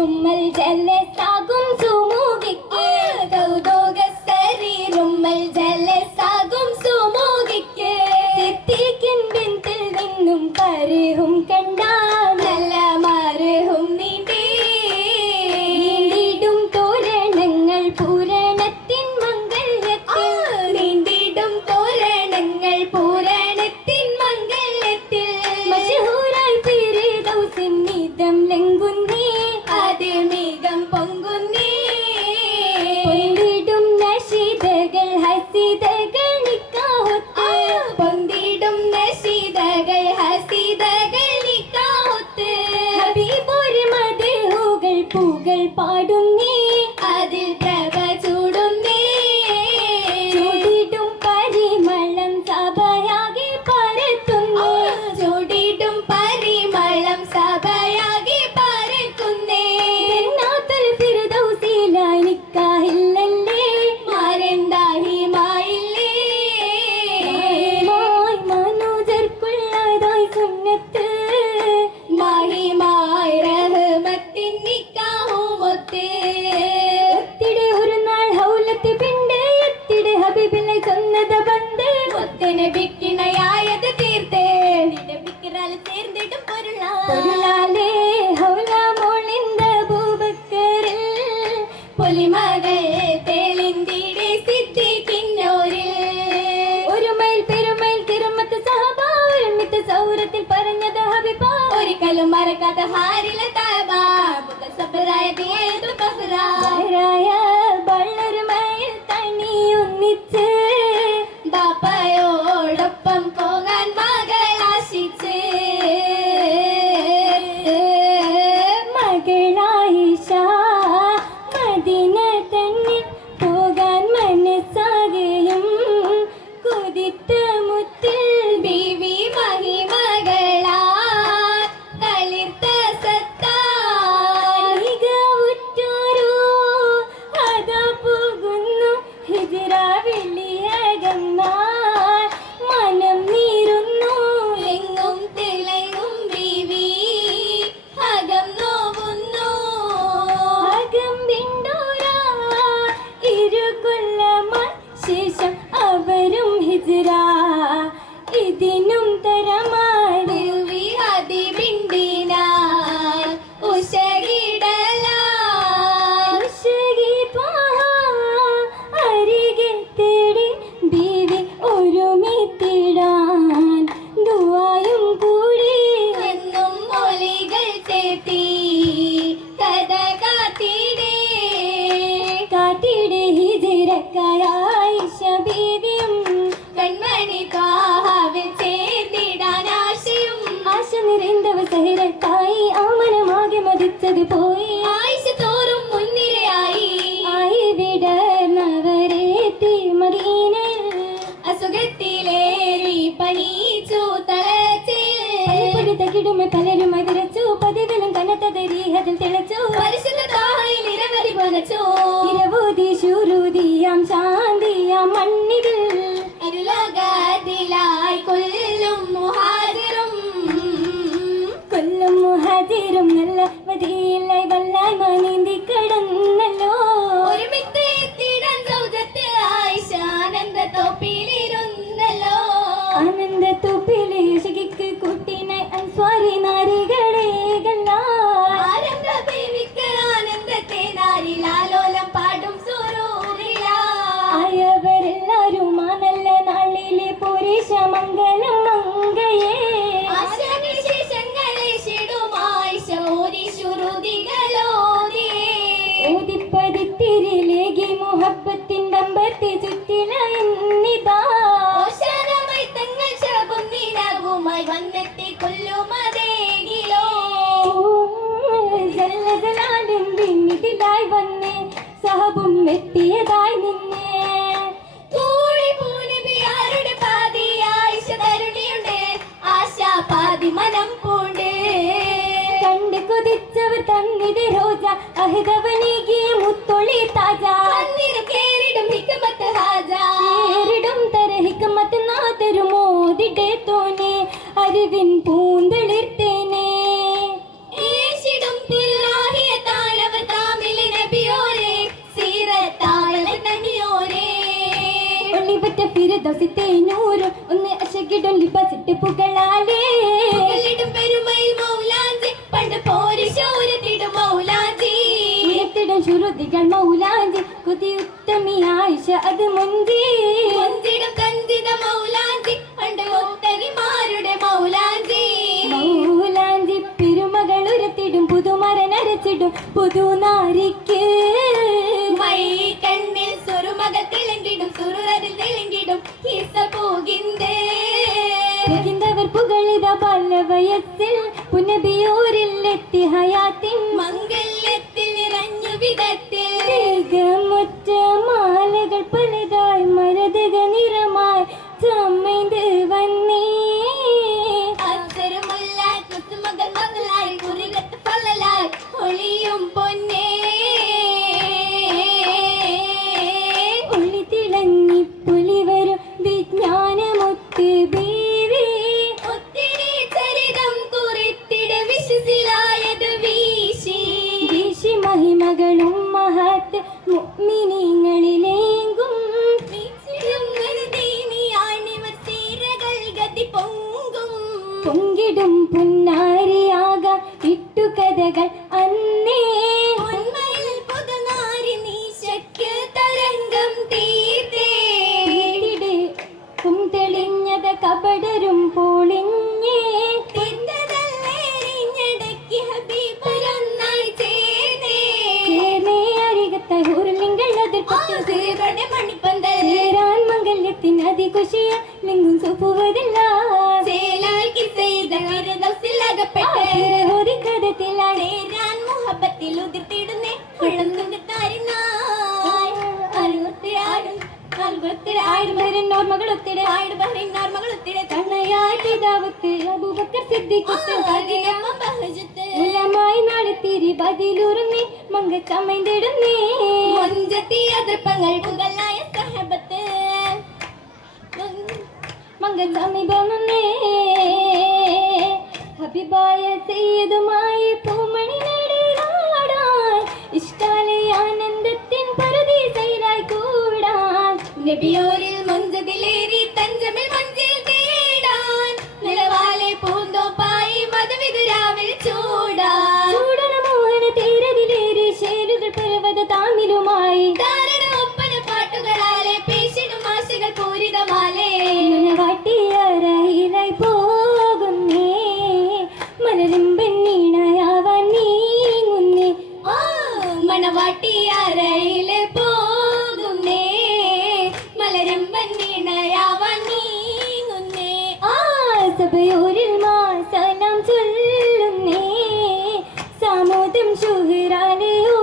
ശരീരുമ്മൽ ജലസാകും സുമുഖിക്ക് കൗതുക ശരീരുമ്മൽ ജലസാകും സുമുഖിക്ക് സിദ്ദീഖിൻ ബിന്തിൽ നിന്നും പരഹും കണ്ട നല്ല മരഹും നീണ്ടിടും തോരണങ്ങൾ പൂരണത്തിൻ മംഗല്യത്തിൽ നീണ്ടിടും തോരണങ്ങൾ പൂരണത്തിൻ മംഗല്യത്തിൽ മശഹൂറായി ഫിർദൗസിൻ നിദം ലംഘുന്നേ അതിമേഘം പൊങ്കുന്നേ പൊന്തിടും നശീദകൾ ഹസീദകൾ നിക്കാഹൊത്ത് പൊന്തിടും നശീദകൾ ഹസീദകൾ നിക്കാഹൊത്ത് ഹബീബോരെ മദ്ഹുകൾ പൂകൾ പാടുന്നേ അതിൽ പ്രഭ ചൂടുന്നേ ചൂടിടും പരിമളം സഭയാകെ പരത്തുന്നേ ചൂടിടും പരിമളം സഭയാകെ പരത്തുന്നേ ജന്നാത്തുൽ ഫിർദൗസിലായി നിക്കാഹില്ലല്ലേ മാരന്താഹിമായില്ലേ മനോജർക്കുള്ളതായി സുന്നത്ത് മാഹിമായി റഹ്മത്തിൻ നിക്കാഹുമൊത്ത് ഒത്തിടെ ഒരു നാൾ ഹൗലത്ത് പിണ്ട് എത്തിടെ ഹബീബിനെ ചൊന്നത് ബന്ദ് ഒത്തിനെ ബിക്കിണയായത് തീർത്തേ ബിക്കിറാൽ ചേർന്നിടും പൊരുളാലേ ഹൗല മോളിന്ത അബൂബക്കറിൽ പൊലിമകൾ തെളിന്തിടെ സിദ്ദീഖിന്നോരിൽ ഒരു മൈൽ പെരുമൈൽ തിരുമത്ത് സഹബ ഒരുമിത്ത് സൗരത്തിൽ പറഞ്ഞത് ഹബീബ ഒരിക്കലും മറക്കാത്ത ഹാരില താബ സബറായ ഏതു ബഹ്റായ ബള്ളൊരുമയിൽ തണിയൊന്നിച്ച് ബാപ്പയോടൊപ്പം പോകാൻ മകളാശിച്ച് മകളായിഷ മദീന തന്നെ പോകാൻ മനസ്സാകെയും കൊതിത്ത മുത്തിൽ ബീവി മഹിമകളാ തളിർത്ത സത്തായിക ഉറ്റോരു അതാ പോകുന്നു ഹിജ്റ വെള്ളിയകന്നാൽ മനം നീറുന്നു എങ്ങും തിളങ്ങും ബീവി അകം നോവുന്നു അകം വിണ്ടൂരാ ഇരുകൊല്ലമായി ശേഷം അവരും ഹിജ്റ ഇതിനും തരമായി ബീവി അതിവിണ്ടിനാൽ അരികെ തേടി ബീവി ഒരുമിത്തിടാൻ ദുആയും കൂടി എന്നും മൊഴികൾ ചേർത്തി കഥ കാത്തിടെ ഹിജ്റക്കായിഷ ബീവിയും കൺമണി ത്വാഹാവിൽ ചേർത്തിടാൻ ആശ നിറന്തവ സഹിറത്തായി ആമനമാകെ മതിച്ചത് പോയി ആയിഷ തോറും മുൻനിരയായി ആയി വിടർന്നവരെത്തി മദീനയിൽ അസുഖത്തിലേറി പണിച്ചു തളച്ചിൽ തകിടുമെ പലരും അതിരച്ചു പതിവിലും കനത്തത് രീഹത്തിൽ തിളച്ചു പരിശുദ്ധ താഹയിൽ ഇരവരി പകച്ചു ഇരവൂതി ശൂരൂതിയാം ശാന്തിയാം മണ്ണിൽ ഇരുലോകത്തിലായി കൊല്ലും മുഹാജിറും നല്ല വതിയിലായി വല്ലായി മാനീന്തി കടന്നല്ലോ ഒരുമിത്ത് എത്തിയിടാൻ സൗജത്ത് ആയിഷ ആനന്ദ തോപ്പിലിരുന്നല്ലോ ആനന്ദ തോപ്പിലെ യശകിക്ക് കുട്ടിനായി അൻസ്വാരി നാരികളെ ആനന്ദ ദേവിക്ക് ആനന്ദത്തെ നാരിലാലോലം പാടും ആയവരെല്ലാരും ആ നല്ല നാളിലെ പുരുഷ മംഗലം മംഗയേ ഓതിപ്പതിത്തിരിലേകി മുഹബത്തിൻ ബമ്പത്തി ചുറ്റിലിതാ തങ്ങൾ ശബും നിലവുമായി വന്നെത്തി കൊല്ലുമതേകിലോ ജലജലാലും പിന്നിതിലായി വന്നേ സഹബും എത്തിയതായി നിന്നെ ആരുടെ പാതി ആയിഷ തരുണിയുണ്ട് ആശാ പാതി മനം പൂണ്ട് കണ്ട് കൊതിച്ചവർ തന്നിത് രോജ അഹിതവനീകിയ മുത്തൊളി താജ കേറിടും ഹിക്മത്ത് ഹാജ കേറിടും തര ഹിക്മത്ത് നാതരുമോദിടെ തോനെ അറിവിൻ പൂന്തളിർത്തേനെ ഏശിടും തില്ലാഹിയ താഴ ഫിർദൗസിത്തെ നൂറ് ഒന്ന് അശകിടും ലിബാസിട്ട് പുകളാലേ പെരുമയിൽ മൗലാഞ്ചി പണ്ട് പോരി ശൗര്യത്തിടും മൗലാഞ്ചി ഉയർത്തിടും ശുരുതികൾ മൗലാഞ്ചി കുതി ഉത്തമി ആയിഷ അത് മുഞ്ചി മുഞ്ചിടും കഞ്ചിത മൗലാഞ്ചി പണ്ട് മുത്തനിമാരുടെ മൗലാഞ്ചി മൗലാഞ്ചി പെരുമകൾ ഉരത്തിടും പുതുമരനരച്ചിടും പുതുനാരിക്ക് മൈ കണ്ണിൽ സുറുമകൾ തിളങ്ങിടും സുറുരതിൽ തിളങ്ങിടും ഹിസ പോകിന്തേ പുകിന്തവർ പുകളിത ബാല്യവയസ്സിൽ പുനബിയൂരിൽ എത്തി ഹയാത്തിൻ മംഗല്യത്തിൽ നിറഞ്ഞു വിധത്തിൽ മുറ്റ മാലകൾ പലതായി മരതക നിറമായി ചമ്മൈந்து വന്നേ അത്തരമുള്ള കുസുമകൾ മകളായി കുറികത്ത് പള്ളലായി ഒളിയും പൊന്നേ ഒളി തിളങ്ങി പുലി വരും വിജ്ഞാനമുത്ത് ബീവി ഒത്തിരി ചരിതം കുറിത്തിട വിശ്വസിലായത് വീശി വീശി മഹിമകളും മഹത്ത് മുഅ്മിനീങ്ങളിലേങ്കും പൊങ്കിടും പുന്നാരിയാക ഇട്ടു കഥകൾ അന്നേ പുതുനാരി നീശക്ക് തരംഗം തീർത്തേ തെളിഞ്ഞത കപടരും പൊളിഞ്ഞേ മണിപ്പന്തേരാൻ മംഗല്യത്തിൻ അതികുശിയ ലിംഗം സുപ്പുവതില്ല മുഹബത്തിൽ ഉതിർത്തിടുന്നേ നാളെത്തിരി ബദിലുറുന്നേ മങ്കച്ചമൈന്തിടുന്നേ മഞ്ചത്തി അതിർപ്പങ്ങൾ പുകലായ സഹബത്ത് മങ്കച്ചമിബന്നേ ഹബീബായ സയ്യിദുമായി പൂമണി നേടിനാടാൻ ഇഷ്ടാലെ ആനന്ദത്തിൻ പരദീസയിലായി കൂടാൻ നബിയോരിൽ മഞ്ചതിലേറി തഞ്ചമിൽ മഞ്ചിൽ തേടാൻ നിലവാലെ പൂന്തോപ്പായി മതവിതുരാവിൽ ചൂടാൻ ചൂടന മോഹന തീരതിലേറി ശേലുകൾ പർവ്വത താമിലുമായി ധാരണ ഒപ്പന പാട്ടുകളാലെ പേശിടും ആശകൾ പൂരിതമാലേ വാട്ടിയറയിലായി പോകുന്നേ മലരും പെണ്ണീണയാവാൻ നീങ്ങുന്നേ മണവാട്ടിയറയിലെ പോകുന്നേ മലരും പെണ്ണീണയാവാൻ നീങ്ങുന്നേ സഭയോരിൽ മാസനം ചൊല്ലുന്നേ സാമോദം ശുഹ്റാലയോ